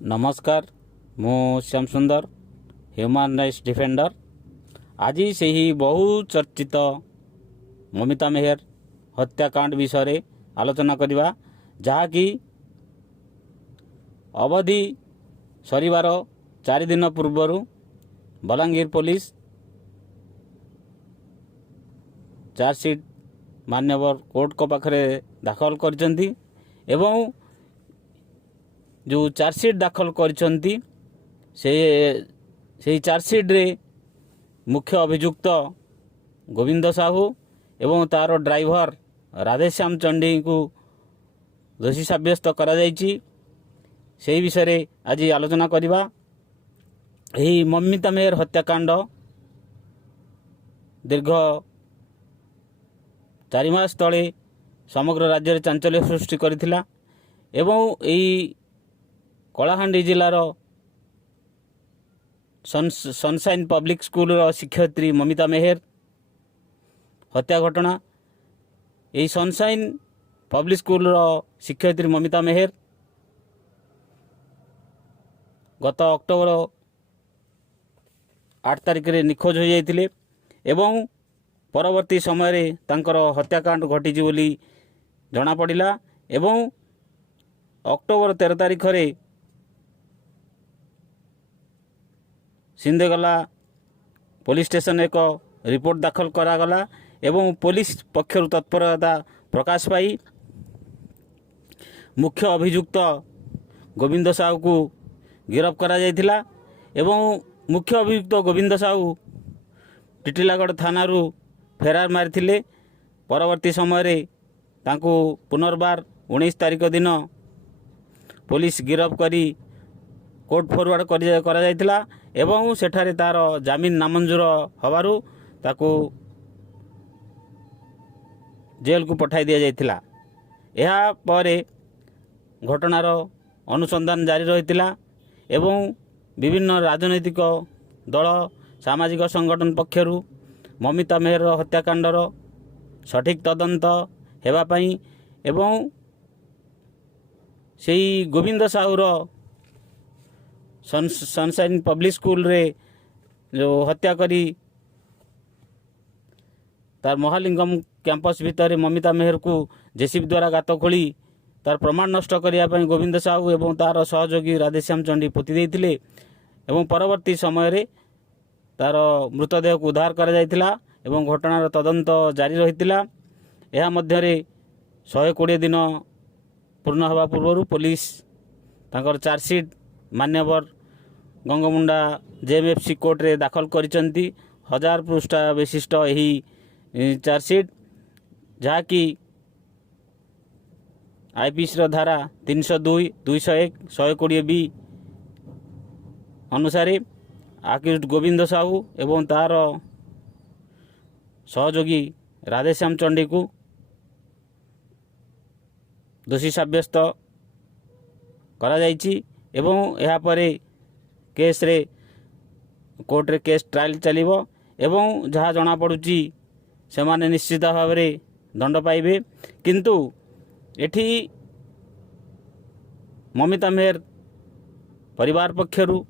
नमस्कार मु श्याम सुंदर ह्यूमन राइट्स डिफेंडर। आज से ही बहु चर्चित ममिता मेहर हत्याकांड विषय आलोचना करवा जहाँकि अवधि सरिवार 4 दिन पूर्वर बलांगीर पुलिस चार्जसीट मान्यवर कोर्ट को पाखरे दाखल करछंती एवं जो चार्जसीट दाखल करछंती से चार्जसीट रे मुख्य अभियुक्त गोविंद साहू एवं तार ड्राइवर राधेश्याम चंडी को दोषी साब्यस्त करा जायछि। से विषय आज आलोचना करवा। यही ममिता मेहर हत्याकांड दीर्घ 4 मास तले समग्र राज्य में चांचल्य सृष्टि करथिला एवं यही कलाहांडी जिलार सनशाइन पब्लिक स्कूल शिक्षयित्री ममिता मेहर हत्या घटना। यही सनशाइन पब्लिक स्कूल शिक्षयित्री ममिता मेहर गत अक्टोबर 8 तारिख रे निखोज हो जाइथिले एवं परवर्ती समय रे तांकर हत्याकांड घटी बोली जना पड़िला एवं अक्टोबर 13 तारिख रे सिंधेगला पुलिस स्टेशन एक रिपोर्ट दाखल करागला एवं पुलिस पक्षर तत्परता प्रकाश पाई मुख्य अभियुक्त गोविंद साहू को गिरफ्त करा जायथिला एवं मुख्य अभियुक्त गोविंद साहू टिटिलागढ़ थाना फेरार मारिथिले। परवर्ती समय रे तांको पुनर्बार 19 तारिख दिन पुलिस गिरफ्त करी कोर्ट फॉरवर्ड करा जायथिला एवं सेठारे तार जामिन नामंजूर हवारू ताको जेल को पठाई दिया जायथिला। एहा परे घटनार अनुसंधान जारी रहितिला एवं विभिन्न राजनैतिक दल सामाजिक संगठन पक्षरु ममिता मेहर हत्याकांडर सठिक तदंत हेबा पई एवं सेही गोविंद साहूर सनशाइन पब्लिक स्कूल रे जो हत्या करी तार महालिंगम कैंपस भितर ममिता मेहर को जेसीबी द्वारा गात खोली तार प्रमाण नष्ट करने गोविंद साहू एवं तार सहयोगी राधेश्याम चंडी पोति देइथिले एवं परवर्ती समय रे तार मृतदेह को उद्धार करा जायथिला एवं घटनार तदंत जारी रहितिला। एहा मध्य रे 120 दिन पूर्ण हवा पूर्व पुलिस तांकर चार्जसीट मान्यवर गंगमुंडा जेएमएफसी कोर्ट रे दाखल करिसंती 1000 पृष्ठा विशिष्ट यही चार्जसीट जहाँकि आईपीसी धारा 302, 201, 120 बी अनुसार आक्यूज्ड गोविंद साहू एवं तार सहयोगी राधेश्याम चंडी को दोषी साब्यस्त करा जायछि एवं यहा परे केस रे कोर्ट रे केस ट्रायल चलिबो एवं जहाँ जना पड़ुची से माने निश्चित भाव रे दंड पाइबे। किंतु एठी ममिता मेहर परिवार पक्षरु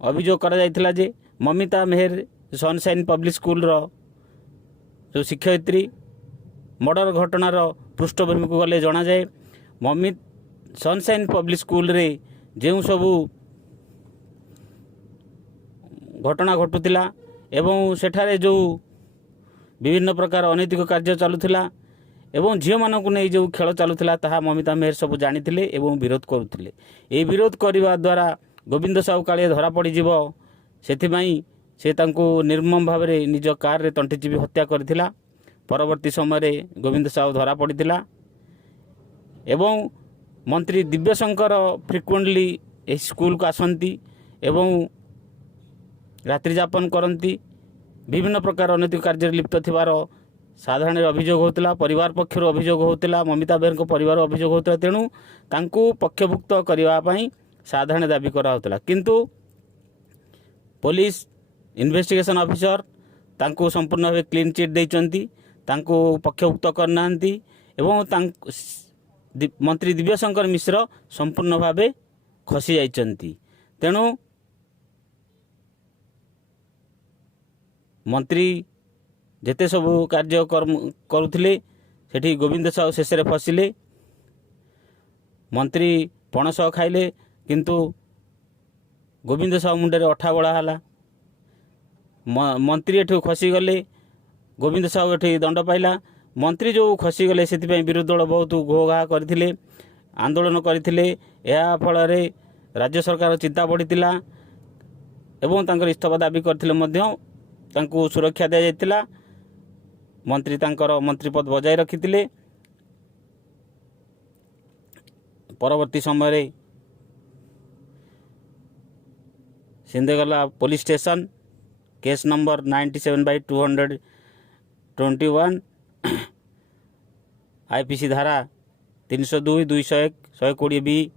अभियोग करा जायथिला जे ममिता मेहर सनशाइन पब्लिक स्कूल रो जो शिक्षयित्री मर्डर घटनार पृष्ठभूमि को गले जना जाए सनशाइन पब्लिक स्कूल रे जो सबू घटना घटुला एवं सेठारे जो विभिन्न प्रकार अनैतिक कार्य चलुला एवं झील मानक नहीं जो खेल चलुला ताहा ममिता मेहर सब जानिथिले एवं विरोध करुथिले। ए विरोध करने द्वारा गोविंद साहू काले धरा पड़ीजिव सेथिमाई से तांको निर्मम भाव में निज कार रे तंटिचिपी हत्या करथिला। परवर्ती समय रे गोविंद साहू धरा पड़ीथिला एवं मंत्री दिव्यशंकर फ्रिक्वेंटली ए स्कूल को आसंती एवं रात्रि यापन करती विभिन्न प्रकार अनैतिक कार्य लिप्त थिबार साधारण अभियोग होता परिवार पक्षर अभियोग होता ममिता मेहर परिवार अभियोग होता तेणु तांको पक्षभुक्त करने साधारण दाबी करा होता किंतु पुलिस इन्वेस्टिगेशन ऑफिसर तांको संपूर्ण भाव क्लीन चिट देइचंती तांको पक्षभुक्त करना एवं मंत्री दिव्यशंकर मिश्र संपूर्ण भावे खसी जाइछन्ति। तेणु मंत्री जेते सबु कार्य करुथिले सेठी गोविंद साहू शेष फसिले। मंत्री पणस खाइले किंतु गोविंद साहू मुंडे अठा बड़ा है। मंत्री एठू खसी गले, गोविंद साहू एठी दंड पाइला। मंत्री जो खसी गले से विरोधी दल बहुत घोघा करथिले, आंदोलन करथिले। या फल राज्य सरकार चिंता बढ़ीला एवं तांकर इस्तफा दाबी करथिले मध्य तांको सुरक्षा दिया जायतिला। मंत्री तांकर मंत्री पद बजाय रखिथिले। परवर्ती समय Sindhekela police station case number 97/221 I P C धारा 302, 201, 120 बी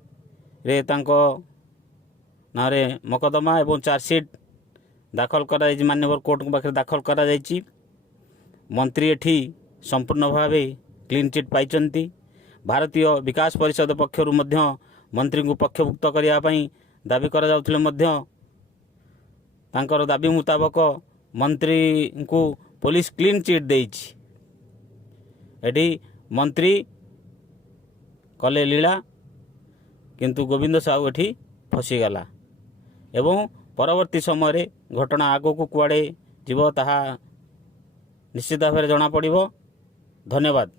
रे तांको नारे मकदमा एवं चार्जसीट दाखल करा जायछि। माननीय कोर्ट पाखे दाखल करा जायछि। मंत्री एठी संपूर्ण भाव क्लीन चिट पाइचंती। भारतीय विकास परिषद पक्षरु मध्य मंत्री को पक्षभुक्त करिया पई दाबी करा जाउथिले मध्य तांकर दाबी मुताबक मंत्री को पुलिस क्लीन चिट देइछि। एठी मंत्री कले लीला किंतु गोविंद साहू एठी फसीगला एवं परवर्ती समय घटना आगो को कुआड़े जीव ताहा निश्चित भाव जना पड़िबो। धन्यवाद।